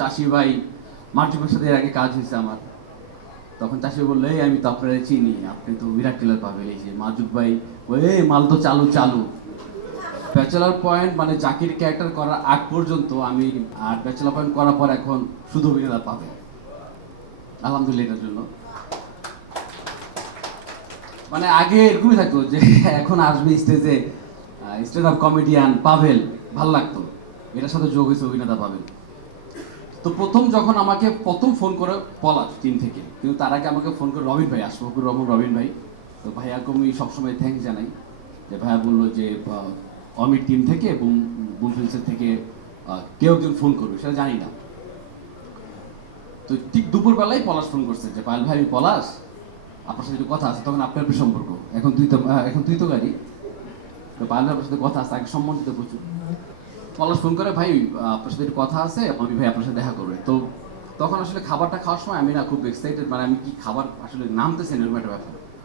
চাষি ভাই মাল্টিপুলের সাথে এর আগে কাজ হয়েছে আমার। তখন চাষি বললো, এই আমি তো আপনারা চিনি, আপনি তো বিরাট কিলার পাবেন। এই যে মাজুক ভাই, ওই মাল তো চালু চালু। ব্যাচেলার পয়েন্ট মানে জাকির ক্যারেক্টার করার আগ পর্যন্ত আমি, আর ব্যাচেলার পয়েন্ট করার পর এখন শুধু অভিনেতা পাবে। আলহামদুলিল্লাহ এটার জন্য। মানে আগে এরকমই থাকতো যে এখন আসবে স্টেজে স্ট্যান্ড আপ কমেডিয়ান পাভেল, ভাল লাগতো। এটার সাথে যোগ হয়েছে অভিনেতা পাভেল। তো যখন আমাকে প্রথম ফোন করে পলাশ টিম থেকে, কিন্তু তার আগে আমাকে ফোন করে রবিন ভাই, আশফাকুর রহমান রবিন ভাই। তো ভাইয়াকে আমি সবসময় থ্যাঙ্কস জানাই যে ভাইয়া বললো যে অমির টিম থেকে বুম বুম ফিল্মসের থেকে কেউ একজন ফোন করবে, সেটা জানি না। তো ঠিক দুপুরবেলায় পলাশ ফোন করছে যে পায়েল ভাই, আমি পলাশ, আপনার সাথে একটু কথা আছে। তখন আপনার সম্পর্ক, এখন তুই তো গাড়ি। তো পায়েল ভাই আপনার সাথে কথা আছে, আগে সম্বন্ধিত প্রচুর। পলাশ ফোন করে, ভাই আপনার সাথে একটু কথা আছে, আমি ভাই আপনার সাথে দেখা করবে। তখন আসলে খাবারটা খাওয়ার সময় আমি না খুব এক্সাইটেড, মানে আমি কি খাবার আসলে নামতেছে না এরকম একটা ব্যাপার।